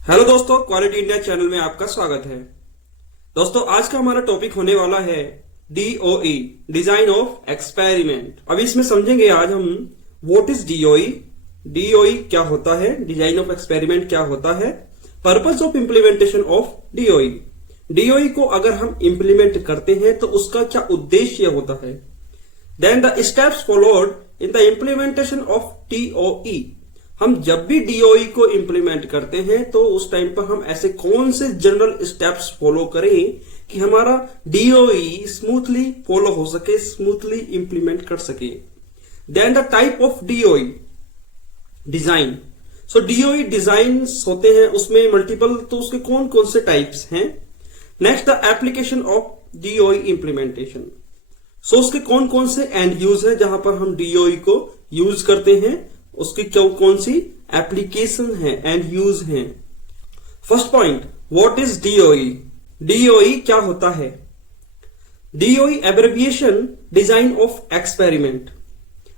Hello दोस्तों, quality India channel में आपका स्वागत है। दोस्तों, आज का हमारा टॉपिक होने वाला है DOE, डिजाइन ऑफ एक्सपेरिमेंट। अभी इसमें समझेंगे आज हम व्हाट इज DOE, DOE क्या होता है, डिजाइन ऑफ एक्सपेरिमेंट क्या होता है, purpose of implementation of DOE। DOE को अगर हम इंप्लीमेंट करते हैं तो उसका क्या उद्देश्य होता है, then the steps followed in the implementation of DOE। हम जब भी DOE को इंप्लीमेंट करते हैं तो उस टाइम पर हम ऐसे कौन से जनरल स्टेप्स फॉलो करें कि हमारा DOE स्मूथली फॉलो हो सके, स्मूथली इंप्लीमेंट कर सके। Then the type of DOE design. So DOE design होते हैं उसमें मल्टीपल, तो उसके कौन कौन से टाइप्स हैं। Next the application of DOE implementation. So उसके कौन कौन से एंड यूज है जहां पर हम DOE को यूज करते हैं, उसकी कौन सी एप्लीकेशन है, एंड यूज है। First point, what is DOE। DOE क्या होता है। DOE abbreviation design of experiment.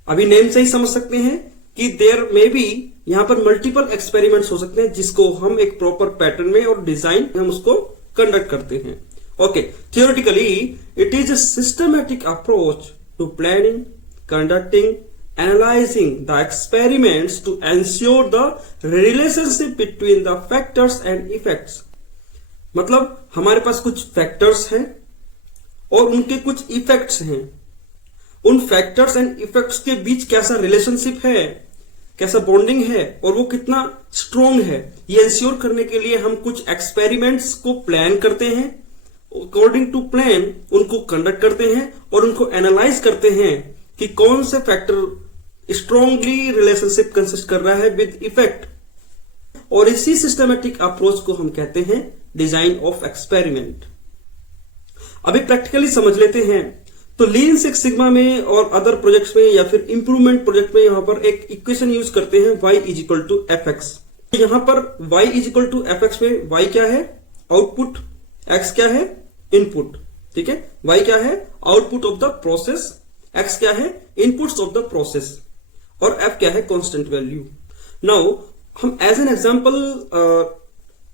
अभी नेम से ही समझ सकते हैं कि देयर में भी यहां पर मल्टीपल एक्सपेरिमेंट्स हो सकते हैं जिसको हम एक प्रॉपर पैटर्न में और डिजाइन हम उसको कंडक्ट करते हैं। Okay, theoretically it is a systematic approach to planning, conducting, analyzing the experiments to ensure the relationship between the factors and effects। मतलब हमारे पास कुछ फैक्टर्स हैं और उनके कुछ इफेक्ट्स हैं। उन फैक्टर्स एंड इफेक्ट्स के बीच कैसा रिलेशनशिप है, कैसा बॉन्डिंग है और वो कितना स्ट्रोंग है, ये इंश्योर करने के लिए हम कुछ एक्सपेरिमेंट्स को प्लान करते हैं, अकॉर्डिंग टू प्लान उनको कंडक्ट करते हैं और उनको एनालाइज करते हैं कि कौन से फैक्टर स्ट्रॉन्गली रिलेशनशिप कंसिस्ट कर रहा है विद इफेक्ट। और इसी सिस्टमेटिक अप्रोच को हम कहते हैं डिजाइन ऑफ एक्सपेरिमेंट। अभी प्रैक्टिकली समझ लेते हैं। तो लीन सिक्स सिग्मा में और अदर प्रोजेक्ट्स में या फिर इंप्रूवमेंट प्रोजेक्ट में यहां पर एक इक्वेशन यूज करते हैं y इज टू fx। यहां पर y इज टू fx में y क्या है, आउटपुट, x क्या है, इनपुट। ठीक है, y क्या है, output of the process, x क्या है, इनपुट्स ऑफ द प्रोसेस, और f क्या है, कांस्टेंट वैल्यू। नाउ हम एज एन एग्जांपल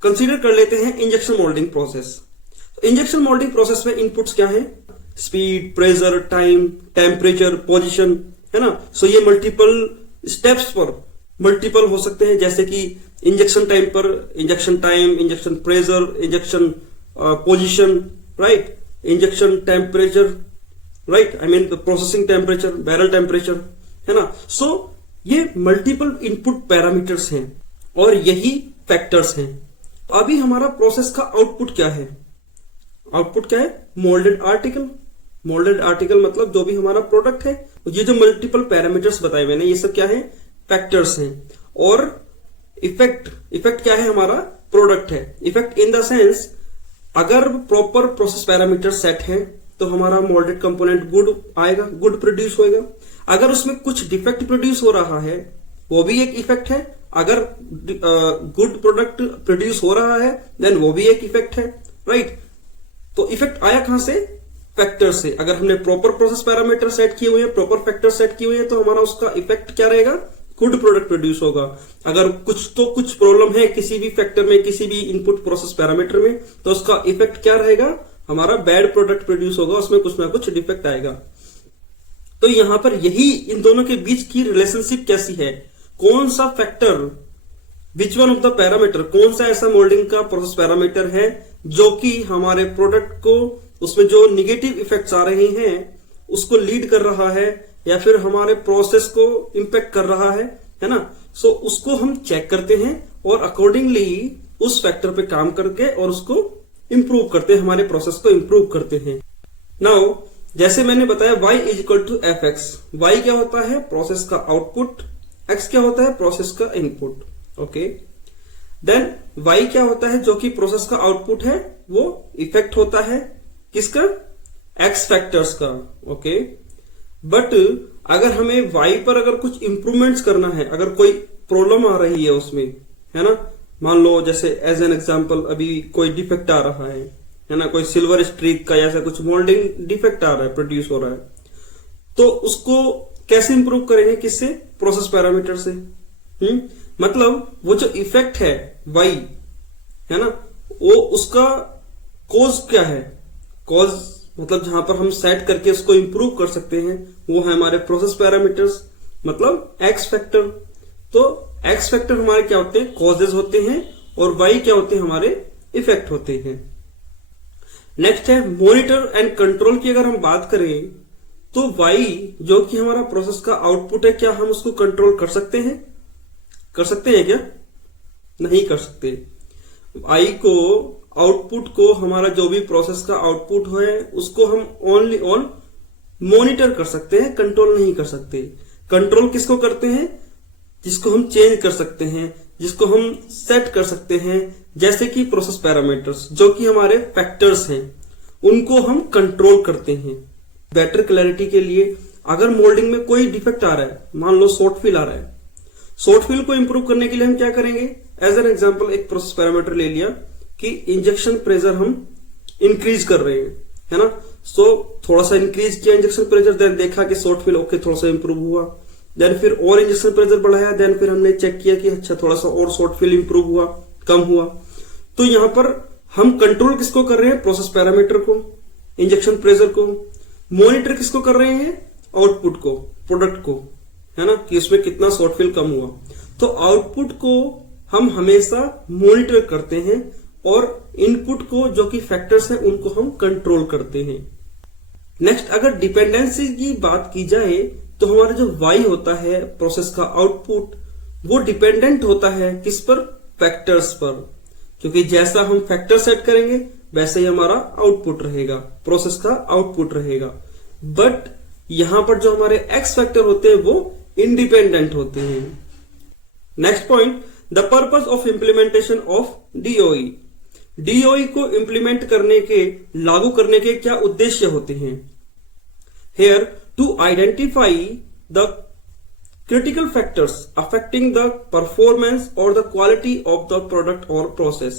कंसीडर कर लेते हैं injection moulding process. Injection moulding process में इनपुट्स क्या है, speed, pressure, time, temperature, position, है ना। सो ये मल्टीपल स्टेप्स पर मल्टीपल हो सकते हैं, जैसे कि इंजेक्शन टाइम पर injection time, injection pressure, injection position, right, injection temperature, right, I mean processing temperature, barrel temperature, है ना। सो ये मल्टीपल इनपुट पैरामीटर्स हैं और यही फैक्टर्स हैं। अभी हमारा प्रोसेस का आउटपुट क्या है, आउटपुट क्या है, मोल्डेड आर्टिकल। मोल्डेड आर्टिकल मतलब जो भी हमारा प्रोडक्ट है, ये जो मल्टीपल पैरामीटर्स बताए मैंने, ये सब क्या है, फैक्टर्स हैं। और इफेक्ट, इफेक्ट क्या है, हमारा प्रोडक्ट है। इफेक्ट इन द सेंस, अगर प्रॉपर प्रोसेस पैरामीटर सेट है तो हमारा मोल्डेड कंपोनेंट गुड आएगा, गुड प्रोड्यूस होएगा। अगर उसमें कुछ डिफेक्ट प्रोड्यूस हो रहा है वो भी एक इफेक्ट है। अगर गुड प्रोडक्ट प्रोड्यूस हो रहा है देन वो भी एक इफेक्ट है, राइट। तो इफेक्ट आया कहां से, फैक्टर से। अगर हमने प्रॉपर प्रोसेस पैरामीटर सेट किए हुए हैं, प्रॉपर फैक्टर सेट किए हुए हैं, तो हमारा उसका इफेक्ट क्या रहेगा, गुड प्रोडक्ट प्रोड्यूस होगा। अगर कुछ प्रॉब्लम है किसी भी फैक्टर में, किसी भी इनपुट प्रोसेस पैरामीटर में, तो उसका इफेक्ट क्या रहेगा, हमारा बैड प्रोडक्ट प्रोड्यूस होगा, उसमें कुछ ना कुछ डिफेक्ट आएगा। तो यहां पर यही इन दोनों के बीच की रिलेशनशिप कैसी है, कौन सा factor, which one of the parameter, कौन सा ऐसा मोल्डिंग का प्रोसेस पैरामीटर है जो कि हमारे प्रोडक्ट को, उसमें जो निगेटिव इफेक्ट्स आ रहे हैं उसको लीड कर रहा है या फिर हमारे प्रोसेस को इंपैक्ट कर रहा है ना। सो उसको हम चेक करते हैं और अकॉर्डिंगली उस फैक्टर पे काम करके और उसको इंप्रूव करते हैं, हमारे प्रोसेस को इंप्रूव करते हैं। नाउ जैसे मैंने बताया y is equal to fx। y क्या होता है, प्रोसेस का आउटपुट, x क्या होता है, प्रोसेस का इनपुट। ओके, देन y क्या होता है, जो कि प्रोसेस का आउटपुट है, वो इफेक्ट होता है किसका, x फैक्टर्स का। ओके, बट अगर हमें y पर अगर कुछ इंप्रूवमेंट्स करना है, अगर कोई प्रॉब्लम आ रही है उसमें, है ना, मान लो जैसे एज एन एग्जांपल अभी कोई डिफेक्ट आ रहा है ना, कोई सिल्वर स्ट्रीक का ऐसा कुछ मोल्डिंग डिफेक्ट आ रहा है, प्रोड्यूस हो रहा है, तो उसको कैसे इंप्रूव करेंगे, किससे, प्रोसेस पैरामीटर से। मतलब वो जो इफेक्ट है y, है ना, वो उसका कॉज क्या है, कॉज मतलब जहां पर हम सेट करके उसको इंप्रूव कर सकते हैं वो है हमारे प्रोसेस पैरामीटर्स, मतलब एक्स फैक्टर। तो एक्स फैक्टर हमारे क्या होते हैं, कॉजेज होते हैं, और वाई क्या होते हैं, हमारे इफेक्ट होते हैं। नेक्स्ट है मॉनिटर एंड कंट्रोल की अगर हम बात करें तो वाई जो कि हमारा प्रोसेस का आउटपुट है, क्या हम उसको कंट्रोल कर सकते हैं, कर सकते हैं क्या, नहीं कर सकते। आई को आउटपुट को, हमारा जो भी प्रोसेस का आउटपुट है उसको हम ओनली ऑन मॉनिटर कर सकते हैं, कंट्रोल नहीं कर सकते। कंट्रोल किसको करते हैं, जिसको हम चेंज कर सकते हैं, जिसको हम सेट कर सकते हैं, जैसे कि प्रोसेस पैरामीटर्स जो कि हमारे फैक्टर्स हैं, उनको हम कंट्रोल करते हैं। बेटर क्लैरिटी के लिए अगर मोल्डिंग में कोई डिफेक्ट आ रहा है, मान लो शॉर्ट फिल आ रहा है, शॉर्ट फिल को इंप्रूव करने के लिए हम क्या करेंगे, एज एन एग्जांपल एक प्रोसेस पैरामीटर ले लिया कि इंजेक्शन प्रेशर हम इंक्रीज कर रहे हैं, है ना। सो थोड़ा सा इंक्रीज किया इंजेक्शन प्रेशर, देन देखा कि शॉर्ट फिल ओके थोड़ा सा इंप्रूव हुआ, देन फिर और इंजेक्शन प्रेशर बढ़ाया, देन फिर हमने चेक किया कि अच्छा थोड़ा सा और शॉर्ट फिल इंप्रूव हुआ, कम हुआ। तो यहां पर हम कंट्रोल किसको कर रहे हैं, प्रोसेस पैरामीटर को, इंजेक्शन प्रेशर को। मॉनिटर किसको कर रहे हैं, आउटपुट को, प्रोडक्ट को, है ना, कि उसमें कितना शॉर्ट फिल कम हुआ। तो आउटपुट को हम हमेशा मॉनिटर करते हैं और इनपुट को जो कि फैक्टर्स हैं उनको हम कंट्रोल करते हैं। नेक्स्ट अगर डिपेंडेंसी की बात की जाए तो हमारा जो वाई होता है प्रोसेस का आउटपुट, वो डिपेंडेंट होता है किस पर, फैक्टर्स पर, क्योंकि जैसा हम फैक्टर सेट करेंगे वैसे ही हमारा आउटपुट रहेगा, प्रोसेस का आउटपुट रहेगा। बट यहां पर जो हमारे एक्स फैक्टर होते हैं वो इंडिपेंडेंट होते हैं। Next point, the purpose of implementation of DOE. DOE को इंप्लीमेंट करने के, लागू करने के क्या उद्देश्य होते हैं। Here to identify the critical factors affecting the performance or the quality of the product or process।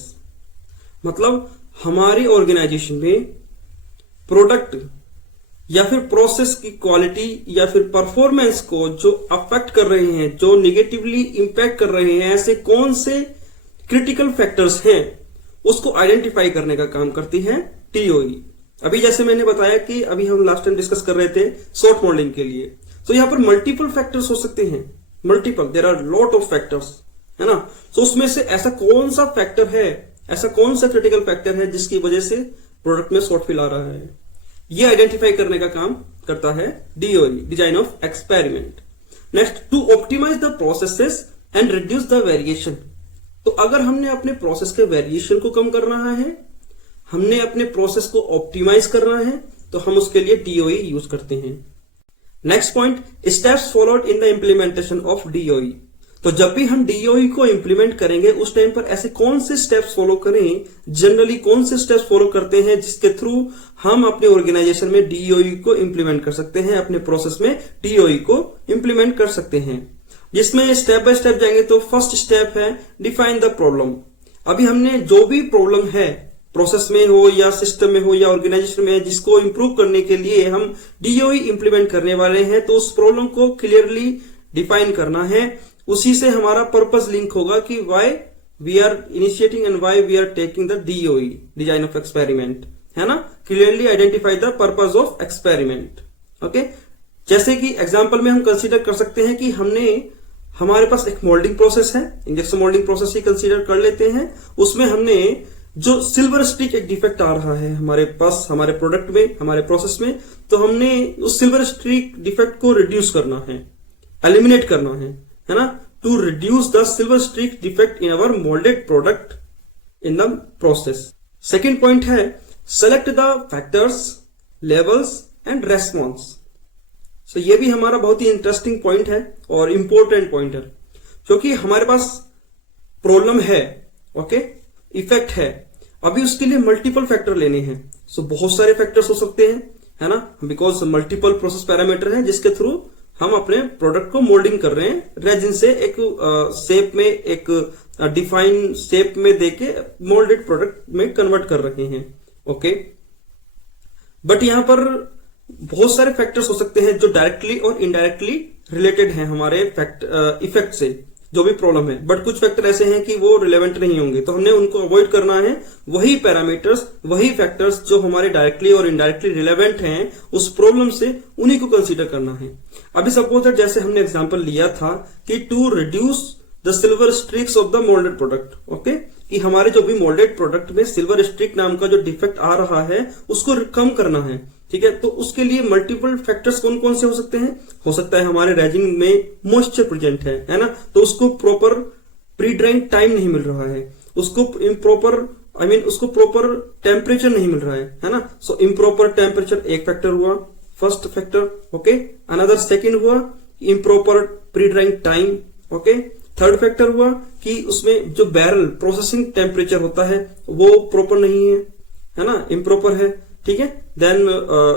मतलब हमारी ऑर्गेनाइजेशन में प्रोडक्ट या फिर प्रोसेस की क्वालिटी या फिर परफॉर्मेंस को जो अफेक्ट कर रहे हैं, जो निगेटिवली इंपैक्ट कर रहे हैं, ऐसे कौन से क्रिटिकल फैक्टर्स हैं उसको आइडेंटिफाई करने का काम करती है टीओई। अभी जैसे मैंने बताया कि अभी हम लास्ट टाइम डिस्कस कर रहे थे शॉर्ट मोल्डिंग के लिए, तो यहां पर मल्टीपल फैक्टर्स हो सकते हैं, multiple, there are lot of factors, है ना। तो उसमें से ऐसा कौन सा फैक्टर है, ऐसा कौन सा क्रिटिकल फैक्टर है जिसकी वजह से प्रोडक्ट में शॉर्ट फिल आ रहा है, ये आइडेंटिफाई करने का काम करता है DOE, design of experiment. Next, to optimize the processes and reduce the variation. तो अगर हमने अपने प्रोसेस के वेरिएशन को कम करना है, हमने अपने प्रोसेस को ऑप्टिमाइज करना है, तो हम उसके लिए डीओई यूज करते हैं। Next point, steps followed in the implementation of DOE. तो जब भी हम डीओई को इंप्लीमेंट करेंगे उस टाइम पर ऐसे कौन से स्टेप्स फॉलो करें, जनरली कौन से स्टेप्स फॉलो करते हैं जिसके थ्रू हम अपने ऑर्गेनाइजेशन में डीओई को इंप्लीमेंट कर सकते हैं, अपने प्रोसेस में डीओई को इंप्लीमेंट कर सकते हैं। जिसमें स्टेप बाय स्टेप जाएंगे तो फर्स्ट स्टेप है डिफाइन द प्रॉब्लम। अभी हमने जो भी प्रॉब्लम है प्रोसेस में हो या सिस्टम में हो या ऑर्गेनाइजेशन में, जिसको इंप्रूव करने के लिए हम डीओई इंप्लीमेंट करने वाले हैं, तो उस प्रॉब्लम को क्लियरली डिफाइन करना है। उसी से हमारा पर्पस लिंक होगा कि why we are initiating and why we are taking the DOE, design of experiment, है ना। Clearly identify the purpose of experiment. Okay, जैसे कि एग्जांपल में हम कंसीडर कर सकते हैं कि हमारे पास एक मोल्डिंग प्रोसेस है, इंजेक्शन मोल्डिंग प्रोसेस ही कंसीडर कर लेते हैं। उसमें हमने जो सिल्वर स्ट्रीक एक डिफेक्ट आ रहा है हमारे पास, हमारे प्रोडक्ट में, हमारे प्रोसेस में, तो हमने उस सिल्वर स्ट्रीक डिफेक्ट को रिड्यूस करना है, एलिमिनेट करना है ना। To reduce the silver streak defect in our moulded product in the process. Second point है select the factors, levels and response. So ये भी हमारा बहुत ही इंटरेस्टिंग पॉइंट है और इंपॉर्टेंट पॉइंट है, क्योंकि हमारे पास प्रॉब्लम है, ओके, इफेक्ट है, अभी उसके लिए मल्टीपल फैक्टर लेने हैं। सो बहुत सारे फैक्टर्स हो सकते हैं, है ना, बिकॉज मल्टीपल प्रोसेस पैरामीटर है जिसके थ्रू हम अपने प्रोडक्ट को मोल्डिंग कर रहे हैं, रेजिन से एक शेप में, एक डिफाइन शेप में देके मोल्डेड प्रोडक्ट में कन्वर्ट कर रहे हैं। ओके, बट यहां पर बहुत सारे फैक्टर्स हो सकते हैं जो डायरेक्टली और इनडायरेक्टली रिलेटेड हैं हमारे इफेक्ट से। जो भी प्रॉब्लम है, बट कुछ फैक्टर ऐसे हैं कि वो रिलेवेंट नहीं होंगे, तो हमने उनको अवॉइड करना है। वही पैरामीटर्स, वही फैक्टर्स जो हमारे डायरेक्टली और इनडायरेक्टली रिलेवेंट हैं उस प्रॉब्लम से, उन्हीं को कंसीडर करना है। अभी सपोज दैट जैसे हमने एग्जांपल लिया था कि to reduce the silver streaks of the moulded product, okay, कि हमारे जो भी मोल्डेड प्रोडक्ट में सिल्वर स्ट्रिक नाम का जो डिफेक्ट आ रहा है उसको कम करना है, ठीक है। तो उसके लिए मल्टीपल फैक्टर्स कौन कौन से हो सकते हैं? हो सकता है हमारे रेजिन में मॉइस्चर प्रेजेंट है ना, तो उसको प्रॉपर प्री ड्राइंग टाइम नहीं मिल रहा है, उसको इम्प्रॉपर उसको प्रॉपर टेम्परेचर नहीं मिल रहा है ना। सो इम्प्रॉपर टेम्परेचर एक फैक्टर हुआ, first factor, okay. Another second हुआ improper pre drying time, okay. Third factor हुआ कि उसमें जो बैरल प्रोसेसिंग टेम्परेचर होता है वो प्रॉपर नहीं है ना, इम्प्रॉपर है, ठीक है। देन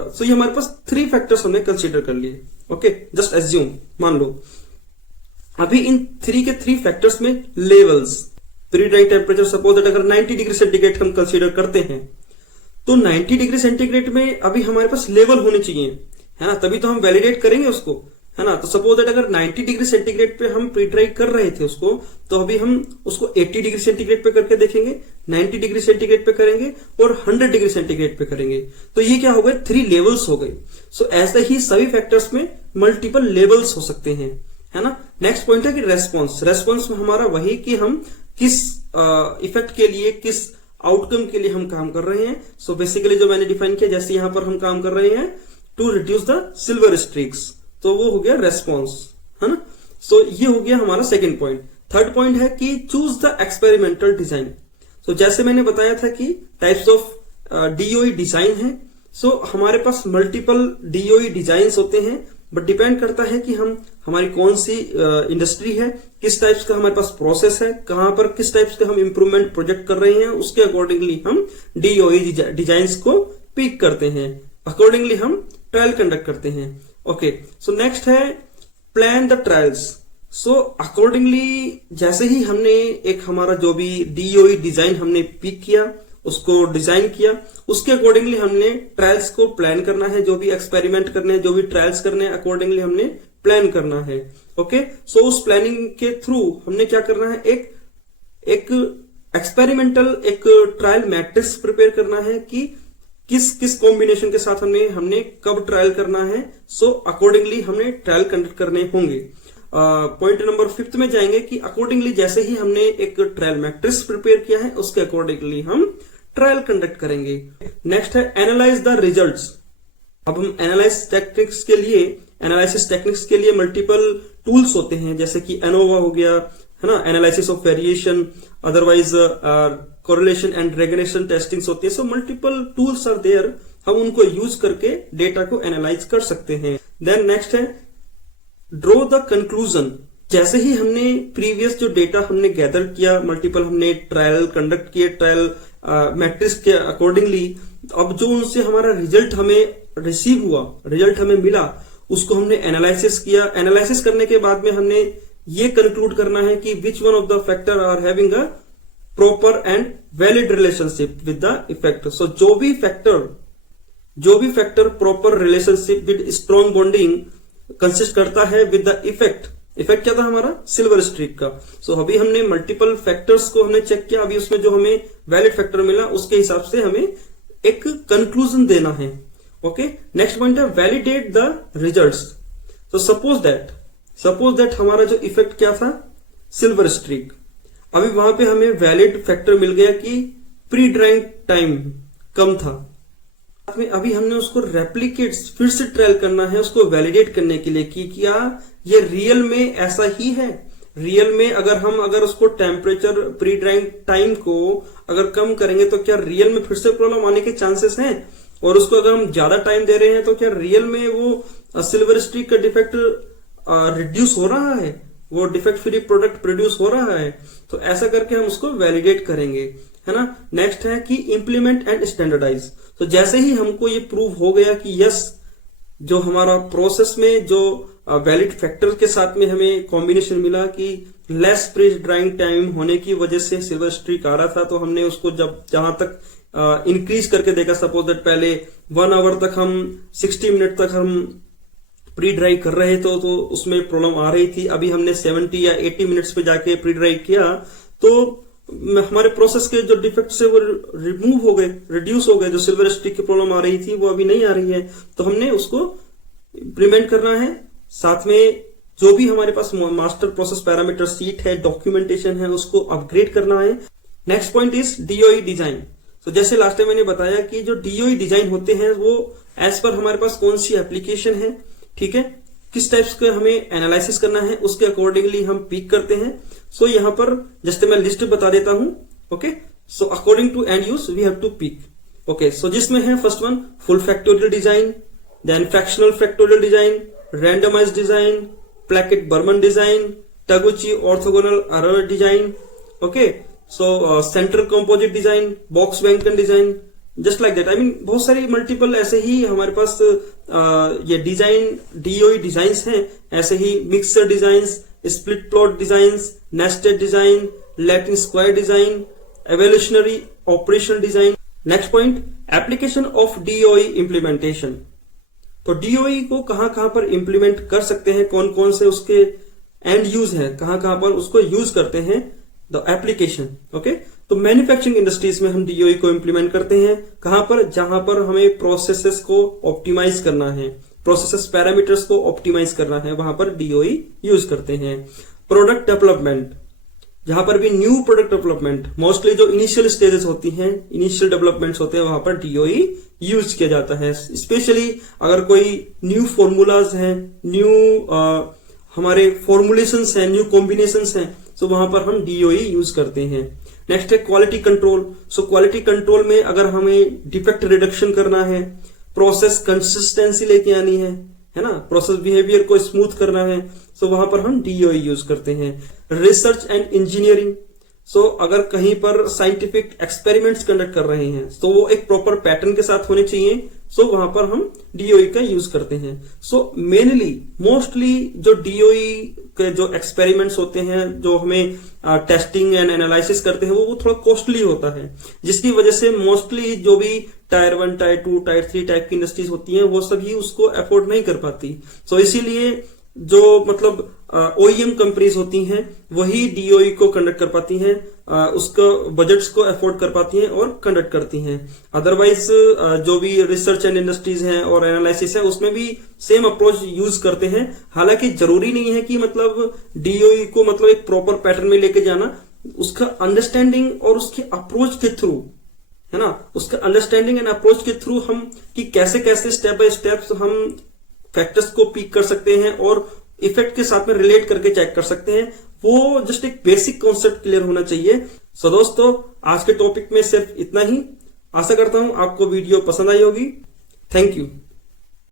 सो ये हमारे पास 3 फैक्टर्स हमने कंसीडर कर लिए, ओके। जस्ट एज्यूम, मान लो अभी इन 3 के 3 फैक्टर्स में levels, pre drawing temperature suppose that अगर 90 डिग्री सेंटीग्रेड हम कंसीडर करते हैं, तो 90 डिग्री सेंटीग्रेड में अभी हमारे पास लेवल होने चाहिए, है ना, तभी तो हम वैलिडेट करेंगे उसको, है ना। तो सपोज दैट अगर 90 डिग्री सेंटीग्रेड पे हम प्री ड्राई कर रहे थे उसको, तो अभी हम उसको 80 डिग्री सेंटीग्रेड पे करके देखेंगे, 90 डिग्री सेंटीग्रेड पे करेंगे और 100 डिग्री सेंटीग्रेड पे करेंगे। तो ये क्या हो गए? 3 लेवल्स हो गए। सो ऐसे ही सभी फैक्टर्स में मल्टीपल लेवल्स हो सकते हैं, है ना। नेक्स्ट पॉइंट है कि रेस्पॉन्स। रेस्पॉन्स में हमारा वही कि हम किस इफेक्ट के लिए, किस आउटकम के लिए हम काम कर रहे हैं। सो बेसिकली जो मैंने डिफाइन किया, जैसे यहां पर हम काम कर रहे हैं to reduce the silver streaks, तो वो हो गया रेस्पॉन्स, है ना। सो ये हो गया हमारा सेकंड पॉइंट। थर्ड पॉइंट है कि चूज द एक्सपेरिमेंटल डिजाइन। सो जैसे मैंने बताया था कि टाइप्स ऑफ डीओई डिजाइन है। सो हमारे पास मल्टीपल डीओई डिजाइन्स होते हैं, बट डिपेंड करता है कि हम हमारी कौन सी इंडस्ट्री है, किस टाइप्स का हमारे पास प्रोसेस है, कहां पर किस टाइप्स का हम इंप्रूवमेंट प्रोजेक्ट कर रहे हैं, उसके अकॉर्डिंगली हम डीओई डिजाइन्स को पिक करते हैं, अकॉर्डिंगली हम ट्रायल कंडक्ट करते हैं, ओके। सो नेक्स्ट है plan the trials. So accordingly जैसे ही हमने एक हमारा जो भी डीओई डिजाइन हमने पिक किया, उसको डिजाइन किया, उसके अकॉर्डिंगली हमने ट्रायल्स को प्लान करना है, जो भी एक्सपेरिमेंट करने हैं, जो भी ट्रायल्स करने हैं, अकॉर्डिंगली हमने प्लान करना है, ओके। सो उस प्लानिंग के थ्रू हमने क्या करना है, एक एक्सपेरिमेंटल एक ट्रायल मैट्रिक्स प्रिपेयर करना है कि किस किस कॉम्बिनेशन के साथ हमने कब ट्रायल करना है। सो अकॉर्डिंगली हमने ट्रायल कंडक्ट करने होंगे। पॉइंट नंबर 5 में जाएंगे कि अकॉर्डिंगली जैसे ही हमने एक ट्रायल मैट्रिक्स प्रिपेयर किया है, उसके अकॉर्डिंगली हम ट्रायल कंडक्ट करेंगे। नेक्स्ट है एनालाइज द रिजल्ट्स। अब हम एनालिसिस टेक्निक्स के लिए मल्टीपल टूल्स होते हैं, जैसे कि एनोवा हो गया, है ना, analysis of variation, otherwise correlation and regression testings होती है। So multiple tools are there, हम उनको यूज करके डेटा को एनालाइज कर सकते हैं। देन नेक्स्ट है ड्रॉ द कंक्लूजन। जैसे ही हमने प्रीवियस जो डेटा हमने गैदर किया, मल्टीपल हमने ट्रायल कंडक्ट किए, ट्रायल मैट्रिक्स के अकॉर्डिंगली, अब जो उनसे हमारा रिजल्ट हमें रिसीव हुआ, रिजल्ट हमें मिला, उसको हमने एनालिसिस किया। एनालिसिस करने के बाद में हमने ये कंक्लूड करना है कि which one of the factor are having a proper and valid relationship with the effect. So जो भी factor proper relationship with strong bonding consist करता है विद द इफेक्ट क्या था हमारा? सिल्वर स्ट्रीक का। सो अभी हमने मल्टीपल फैक्टर्स को हमने चेक किया, अभी उसमें जो हमें वैलिड फैक्टर मिला उसके हिसाब से हमें एक कंक्लूजन देना है, ओके। नेक्स्ट पॉइंट है वैलिडेट द रिजल्ट्स। तो सपोज दैट हमारा जो इफेक्ट क्या था? Silver streak. अभी वहां पे हमें वैलिड फैक्टर मिल गया कि प्री ड्राइंग टाइम कम था। अभी हमने उसको रेप्लिकेट फिर से ट्रायल करना है, उसको वैलिडेट करने के लिए कि क्या ये रियल में ऐसा ही है। रियल में अगर उसको टेम्परेचर प्री ड्राइंग टाइम को अगर कम करेंगे तो क्या रियल में फिर से प्रॉब्लम आने के चांसेस हैं? और उसको अगर हम ज्यादा टाइम दे रहे हैं तो क्या रियल में वो सिल्वर स्ट्रीक का डिफेक्ट रिड्यूस हो रहा है, वो डिफेक्ट फ्री प्रोडक्ट प्रोड्यूस हो रहा है? तो ऐसा करके हम उसको वैलिडेट करेंगे, है ना। नेक्स्ट है कि इंप्लीमेंट एंड स्टैंडर्डाइज। तो जैसे ही हमको ये प्रूव हो गया कि यस, जो हमारा प्रोसेस में जो वैलिड फैक्टर के साथ में हमें कॉम्बिनेशन मिला कि लेस प्री ड्राइंग टाइम होने की वजह से सिल्वर स्ट्रीक आ रहा था, तो हमने उसको जहां तक इंक्रीज करके देखा, सपोज दैट पहले 1 आवर तक हम 60 मिनट तक हम प्री ड्राई कर रहे थे तो उसमें प्रॉब्लम आ रही थी। अभी हमने 70 या 80 मिनट्स पे जाके प्री ड्राई किया तो हमारे प्रोसेस के जो डिफेक्ट्स है वो रिमूव हो गए, रिड्यूस हो गए। जो सिल्वर स्टिक की प्रॉब्लम आ रही थी वो अभी नहीं आ रही है, तो हमने उसको इम्प्लीमेंट करना है। साथ में जो भी हमारे पास मास्टर प्रोसेस पैरामीटर शीट है, डॉक्यूमेंटेशन है, उसको अपग्रेड करना है। Next point is DOE design. तो जैसे लास्ट टाइम मैंने बताया कि जो डीओई डिजाइन होते हैं वो एज पर हमारे पास कौन सी एप्लीकेशन है, ठीक है, किस टाइप्स का हमें एनालिसिस करना है, उसके अकॉर्डिंगली हम पिक करते हैं। सो यहाँ पर जस्ट मैं लिस्ट बता देता हूं। Okay, so according to end use we have to pick. Okay, so जिसमें है first one full factorial design, then fractional factorial design, randomised design, Plackett Burman design, Taguchi orthogonal error design, okay, so centre composite design, Box Behnken design, just like that. I mean बहुत सारी multiple ऐसे ही हमारे पास ये design DOE designs हैं। ऐसे ही mixer designs, split plot designs, nested design, Latin square design, evolutionary operation design. Next point application of DOE implementation. तो DOE को कहां कहां पर इंप्लीमेंट कर सकते हैं, कौन कौन से उसके एंड यूज है, कहां कहां पर उसको यूज करते हैं, द एप्लीकेशन। ओके, तो मैन्युफैक्चरिंग इंडस्ट्रीज में हम डीओई को इंप्लीमेंट करते हैं कहां पर, जहां पर हमें प्रोसेसेस को ऑप्टिमाइज करना है, प्रोसेसेस पैरामीटर्स को ऑप्टिमाइज करना है, वहां पर डीओई यूज करते हैं। प्रोडक्ट डेवलपमेंट, जहां पर भी न्यू प्रोडक्ट डेवलपमेंट, मोस्टली जो इनिशियल स्टेजेस होती हैं, इनिशियल डेवलपमेंट्स होते हैं, वहां पर डीओई यूज किया जाता है। स्पेशली अगर कोई न्यू फॉर्मूलाज हैं, न्यू हमारे फॉर्मुलेशंस हैं, न्यू कॉम्बिनेशंस हैं, तो वहां पर हम डीओई यूज करते हैं। नेक्स्ट है quality control. So quality control में अगर हमें डिफेक्ट रिडक्शन करना है, प्रोसेस कंसिस्टेंसी लेके आनी है ना, प्रोसेस बिहेवियर को स्मूथ करना है, सो वहां पर हम डीओई यूज करते हैं। रिसर्च एंड इंजीनियरिंग, सो अगर कहीं पर साइंटिफिक एक्सपेरिमेंट्स कंडक्ट कर रहे हैं तो वो एक प्रॉपर पैटर्न के साथ होने चाहिए, सो वहां पर हम डीओई का यूज करते हैं। सो मेनली मोस्टली जो डीओई के जो एक्सपेरिमेंट्स होते हैं, जो हमें टेस्टिंग एंड एनालिसिस करते हैं, वो थोड़ा कॉस्टली होता है, जिसकी वजह से मोस्टली जो भी टायर 1, टायर 2, टायर 3 टाइप की इंडस्ट्रीज होती हैं वो सभी उसको अफोर्ड नहीं कर पाती। सो इसीलिए जो मतलब ओईएम कंपनीज होती हैं वही डीओई को कंडक्ट कर पाती हैं, उसको बजट्स को अफोर्ड कर पाती हैं और कंडक्ट करती हैं। अदरवाइज जो भी रिसर्च एंड इंडस्ट्रीज हैं और एनालिसिस है उसमें भी सेम अप्रोच यूज करते हैं। हालांकि जरूरी नहीं है कि मतलब डीओई को मतलब एक प्रॉपर पैटर्न में लेके जाना, उसका अंडरस्टैंडिंग और उसके अप्रोच के थ्रू, है ना, उसका अंडरस्टैंडिंग एंड अप्रोच के थ्रू हम कि कैसे कैसे स्टेप बाय स्टेप हम फैक्टर्स को पिक कर सकते हैं और इफेक्ट के साथ में रिलेट करके चेक कर सकते हैं, वो जस्ट एक बेसिक कॉन्सेप्ट क्लियर होना चाहिए। सो दोस्तों आज के टॉपिक में सिर्फ इतना ही। आशा करता हूं आपको वीडियो पसंद आई होगी। Thank you.